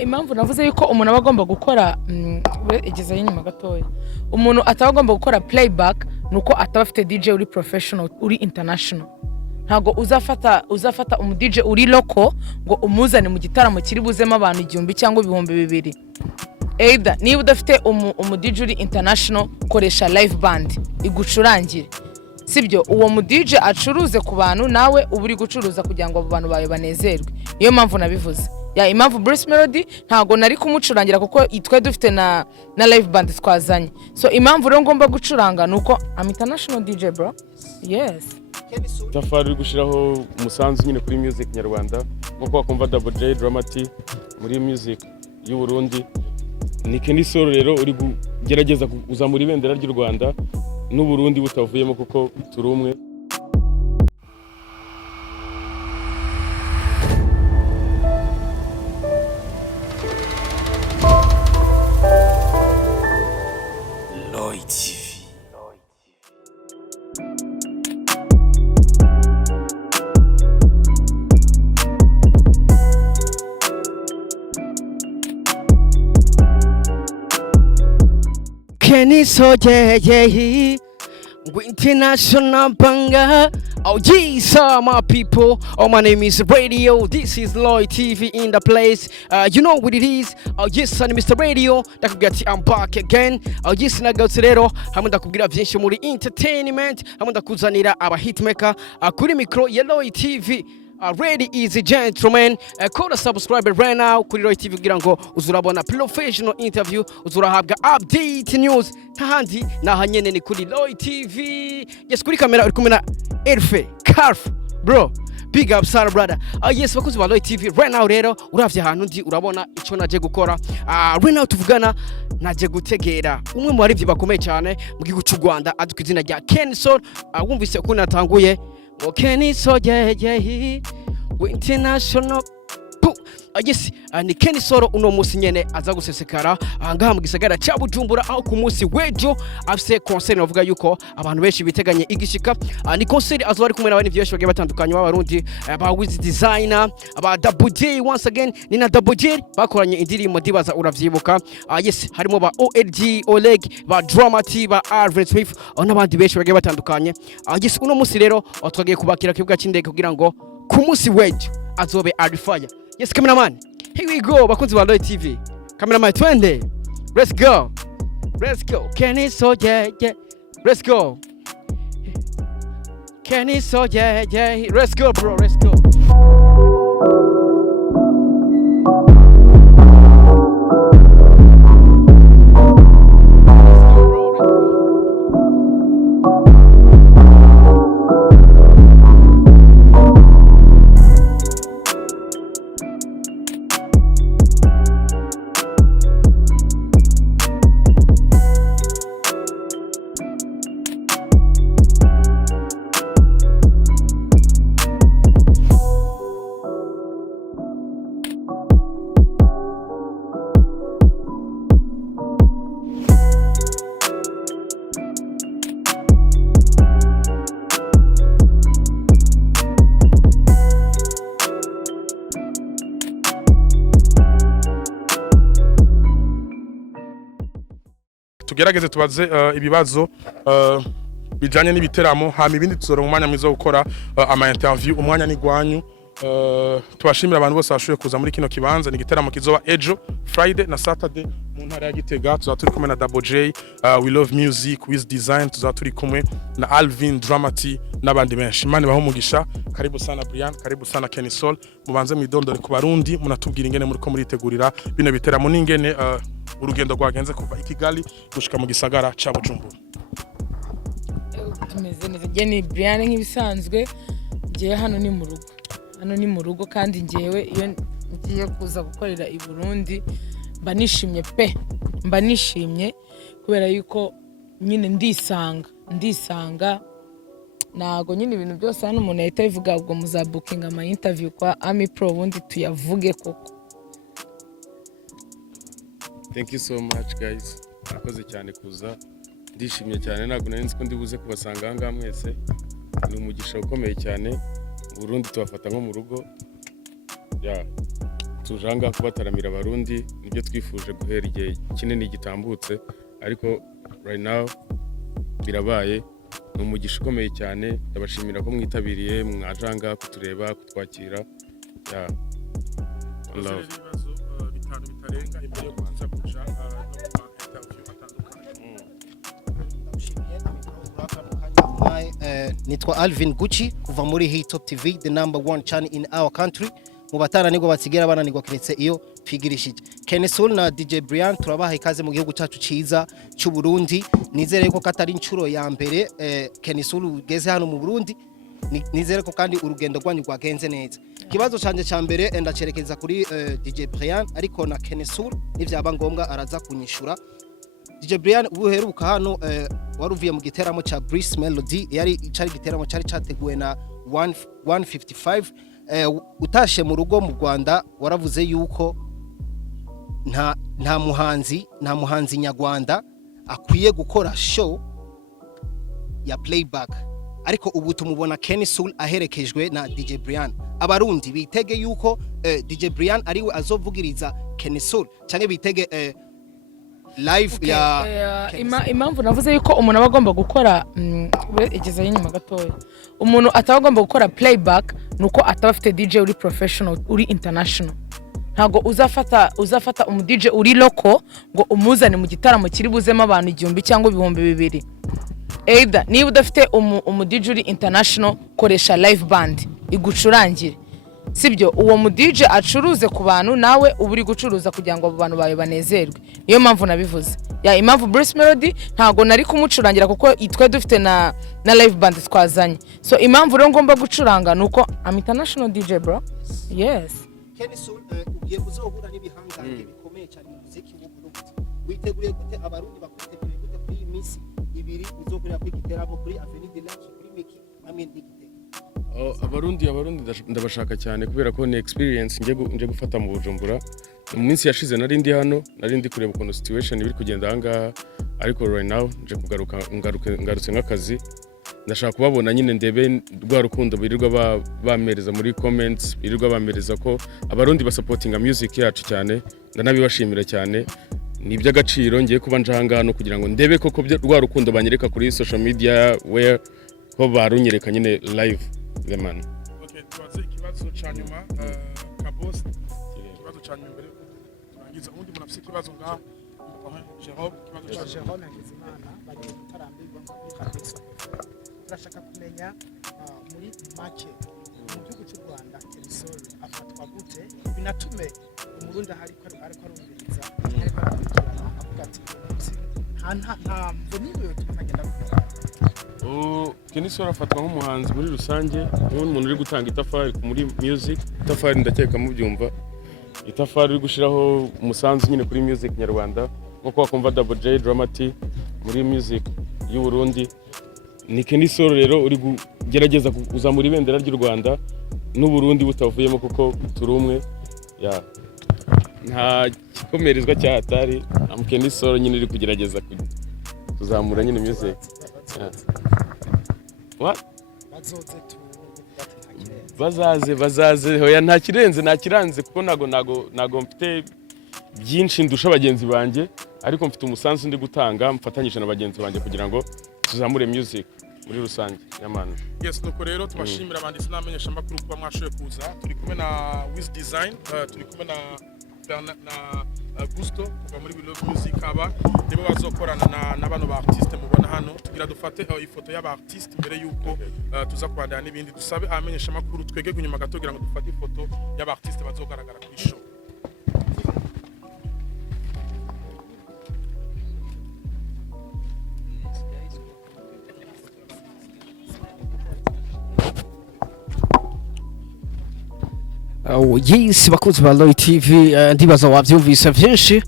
impamvu navuze yuko umuntu aba agomba gukora igeze inyuma gatoya, umuntu ataba agomba gukora playback nuko ataba afite DJ uri professional uri international. Ntago uzafata umu DJ uri local ngo umuzane mu gitaramo kiri buzemo abantu 1000 cyangwa 2000. Either niba udafite umu DJ uri international koresha live band igucurangire, sibyo uwo mu DJ acuruze ku bantu nawe uburi gucuruza kugira ngo abo bantu bawe banezerwe. Iyo mpamvu nabivuze ya impamvu Bruce Melody ntago nari kumucurangira kuko itwe dufite na live band twazanye. So impamvu rero ngomba gucuranga nuko am international DJ bro. Yes. Tafari gushiraho umusanzu nyine kuri music nyarwanda nko bakumva Double J Dramati muri music y'u Burundi. Ni Kenny Solo rero uri kugerageza kuzamura ibendera ry'u Rwanda n'u Burundi butavuyemo kuko turi umwe. Kenny so yeah, international banga. Oh yes, my people. Oh, my name is Radio. This is Lloyd TV in the place. You know what it is. Oh yes, I'm Mr. Radio. Ndakubwira I'm back again. Oh yes, nagarutse rero hamwe ndakubwira byinshi muri entertainment, hamwe ndakuzanira aba hitmaker kuri micro ya Lloyd TV. Ready easy gentlemen, call us subscribe right now kuri Lloyd TV kugira ngo uzurabona professional interview, uzurahabwa update news tahandi nahanyene ni kuri Lloyd TV. Yes, kuri kamera uri kumena Elfe Carf bro, big up Sarah brother. Yes, bakuzi ba Lloyd TV right now rero uravye ahantu ndi urabona ico naje gukora. Right now tuvugana naje gutegera umwe mu barivyi bakomeye cyane mu gihugu cy'u Rwanda azwi izina rya Kenny Solo. Wumvise ko natanguye Kenny Solo yeah, international. Yes, ni Kenny Solo uno musi nyene aza gusesekara ngaha mu gisagara cya Bujumbura aho ku musi wejo afise concert navuga yuko abantu benshi biteganye igishika. Ni concert azo ari kumwe n'abandi byinshi bagiye batandukanye b'abarundi ba Wiz Designer aba Double J once again ni na Double J bakoranye indirimbo ndibaza uravyibuka. Yes, harimo ba OLG Oleg ba Dramati ba Arvin Smith n'abandi benshi bagiye batandukanye. Yes, uno musi rero twagiye kubakira kibuga cy'indege kugira ngo ku musi wejo azobe arifaya. Yes, cameraman. Here we go. Bakunzi ba Lloyd TV. Cameraman, twende. Let's go. Let's go. Kenny Solo yeah. Let's go. Kenny Solo yeah. Let's go, bro. Let's go. Tugerageze tubaze ibibazo bijanye n'ibiteramo hama ibindi tuzoro mu mwanya mwiza gukora ama interview. Umwanya ni gwanyu. Tubashimira abantu bose bashoboye kuza muri kino kibanza. Ni giteramo kizoba ejo Friday na Saturday mu ntara ya Gitega. Tuzaturi kumwe na Double J, We Love Music, Wiz Design, tuzaturi kumwe na Alvin Dramati n'abandi benshi. Imana baho umugisha. Karibu sana Brian, karibu sana Kenny Solo. Mubanze mwidondore ku Barundi munatubwira ingene muri ko muritegurira bino biteramo n'ingene urugendo rwagenze kuva Kigali gushika mu gisagara cya Bujumbura. Tumeze neza gene Brianne nk'ibisanzwe ngiye hano ni mu rugo kandi ngiyewe iyo ngiye kuza gukorera i Burundi mba nishimye kubera yuko nyine ndisanga nago nyine ibintu byose hano umuntu yahita bivuga ubwo muza booking ama interview kwa Ami Pro ubundi tuyavuge koko. Thank you so much guys. Nakoze cyane kuza. Ndishimye cyane ntago nari nzi ko ndibuze kubasanga hanga mwese. Ni umugisha ukomeye cyane. Burundi tubafata nko mu rugo. tujanga kubataramira abarundi nibyo twifuje guhera igihe kinini gitambutse ariko right now birabaye umugisha ukomeye cyane ndabashimira ko mwitabiriye mwajanga kutureba kutwakira ya love bitanu bitarenga imbere yo kuza kuja nitwa Alvin Gucci kuva muri Hit Top TV the number one channel in our country mu batara nigo batsigera bananirwa keretse iyo twigirishije Kenesoul na DJ Brian turabaha ikaze mu gihugu cyacu ciza cy'u Burundi nizere ko katari incuro ya mbere Kenesoul ugeze hano mu Burundi nizere ko kandi urugendo rwanyu rwagenze neza kibazo canje ca mbere ndacerekeza kuri DJ Brian ariko na Kenesoul nivyaba ngombwa araza kunyishura DJ Brian ubuheruka hano waruviye mu giteramo cha Breeze Melody yari icari giteramo cari categuwe na 155 utashe mu rugo mu Rwanda waravuze yuko nta muhanzi nyarwanda akwiye gukora show ya playback ariko ubu tumubona Kenesoul aherekejwe na DJ Brian abarundi bitege yuko DJ Brian ariwe azovugiriza Kenesoul canke bitege live ya impamvu navuze yuko umuntu abagomba gukora igeza y'inyuma gatoya umuntu atabagomba gukora playback nuko atabafite DJ uri professional uri international ntago uzafata umu DJ uri local ngo umuzane mu gitaramo kiri buzemo abantu 1000 cyangwa 2000 either niba udafite umu DJ uri international koresha live band igucurangire sibyo uwo mu DJ acuruze ku bantu nawe uburi gucuruza kugira ngo abo bantu bawe banezerwe niyo mpamvu nabivuze ya impamvu Breeze Melody ntago nari kumucurangira kuko itwe dufite na live band twazanye so impamvu rero ngomba gucuranga nuko am international DJ bro yes Kenesoul ugiye kuzohura n'ibihangange bikomeye cyane mu muziki w'u Burundi witeguriye gute abarundi bakuteguriye gute kuri misi ibiri uzokurira kuri giteramo kuri Avenue de l'Arc kuri Miki amen abarundi ndabashaka cyane kubera ko ni experience nje gufata mu Bujumbura mu minsi yashize nari ndi hano nari ndi kureba ukuntu situation biri kugenda hanga ariko right now nje kugaruka ngarutse nk'akazi ndashaka kubabona nyine ndebe rwa rukundo birirwa bamereza muri comments birirwa bamereza ko abarundi basupportinga music yacu cyane ndanabibashimira cyane ni iby'agaciro ngiye kuba njanga no kugira ngo ndebe koko rwa rukundo banyereka kuri social media where ko barunyereka nyine live the man. Okay, tubaze ikibazo ca nyuma kabos ikibazo ca nyuma mbere turangiza ubundi munafise ikibazo ngaho Jerome ikibazo ca Jerome Ngizimana bagiye gutarambirwa muri kabisa turashaka kumenya muri make mu gihugu cy'u Rwanda Kenesoul afatwa gute binatume umurundi ariko arumviriza ariko arakurikirana avuga ati nta mvuniro tukagenda gukora Kenesoul afatwa nk'umuhanzi muri rusange nk'umuntu uri gutanga itafari muri music itafari ndakeka mubyumva itafari uri gushiraho umusanzu nyine kuri music nyarwanda nko wakumva Double J Dramati muri music y'u Burundi ni Kenesoul rero uri kugerageza kuzamura ibendera ry'u Rwanda n'u Burundi butavuyemo kuko turi umwe ya nta kikomerezwa cyahatari am Kenesoul nyine uri kugerageza kuzamura nyine music what bazaze hoya nta kiranze kuko nago mfite byinshi ndusha bagenzi banje ariko mfite umusanzu ndi gutanga mfatanyije na bagenzi banje kugira ngo tuzamure music muri rusange yamana yes nuko rero tubashimira abanditsi n'amenyesha makuru kuba mwashoye kuza turi kumwe na Wiz Design turi kumwe na Gusto kuva muri Love Music aba nibo bazokorana na bano ba artiste mubona hano tugira dufate ifoto y'aba artiste mbere yuko tuza kwandana n'ibindi dusabe amenyesha makuru twege kunyuma gato kugira ngo dufate ifoto y'aba artiste bazogaragara kuri show. Yes bakunzi ba Loy TV ndibaza wavyumvise vyinshi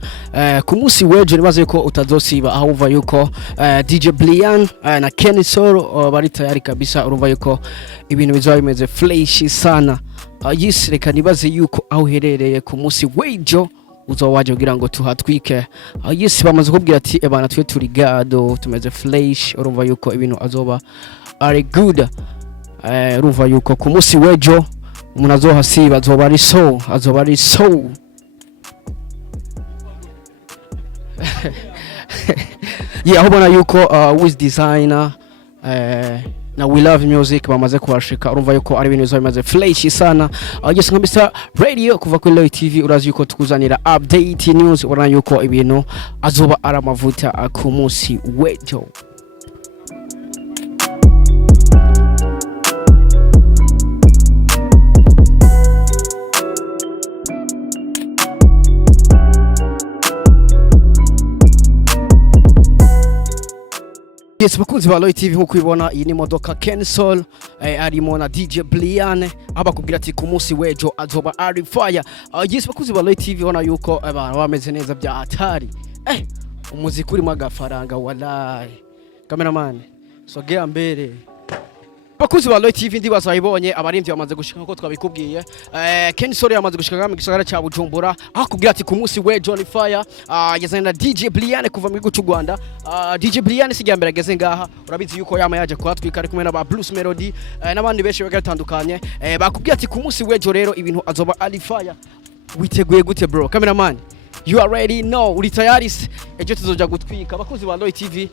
ku munsi weje nibaze ko utazosiba aho uva yuko DJ Brianne na Kenesoul bari tayari kabisa urumva yuko ibintu bizoba bimeze fresh sana yes reka nibaze yuko aho herereye ku munsi wejo uzowaje kugira ngo tuhatwike yes bamaze kubwira ati ebana twe turi gado tumeze fresh urumva yuko ibintu azoba are good urumva yuko ku munsi wejo umuntu azohasiba azoba ari so yeah, ubona yuko with designer na we love music bamaze kuhashika, urumva yuko ari ibintu bimaze flash sana. Yes, nka Mr Radio kuva kuri Loy TV, urazi yuko tukuzanira update news, urana yuko ibintu azoba ari amavuta ku munsi w'ejo. Yes, bakunzi ba Loy TV nkuko ibona iyi ni modoka Cancel arimo na DJ BRIANNE aba kubwira ati ku munsi w'ejo azoba ari fire. Yes, bakunzi ba Loy TV ona yuko abantu bameze neza bya hatari. Umuziki urimo agafaranga wallahi. Cameraman sogea mbere. Bakunzi ba Loy TV ndi bazayibonye abarimvye bamaze gushika nko twabikubwiye. Cancel yamaze gushika mu gisagara ca Bujumbura aho kubwira ati ku munsi w'ejo ni fire. Yazanye na DJ BRIANNE kuva mu gihugu cy'u Rwanda. DJ BRIANNE sijya mbere ageze ngaha, urabizi yuko yama yaje kwatwika ari kumwe na ba Blues Melody n'abandi benshi bagatandukanye. Bakubwira ati ku munsi w'ejo rero ibintu azoba ari fire. Witeguye gute bro? Cameraman, you already know, uri tayari se? Ejo tuzoja gutwika. Bakuzi ba Loy TV,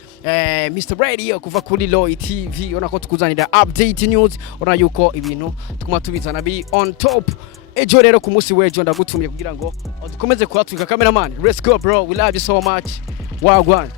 Mr Radio kuva kuri Loy TV, ona ko tukuzanira update news, ona yuko ibintu tukuma tubizana bi on top. Ejo rero ku munsi w'ejo ndagutumye kugira ngo dukomeze kwatwika. Cameraman, let's go bro, we love you so much. Wagwan.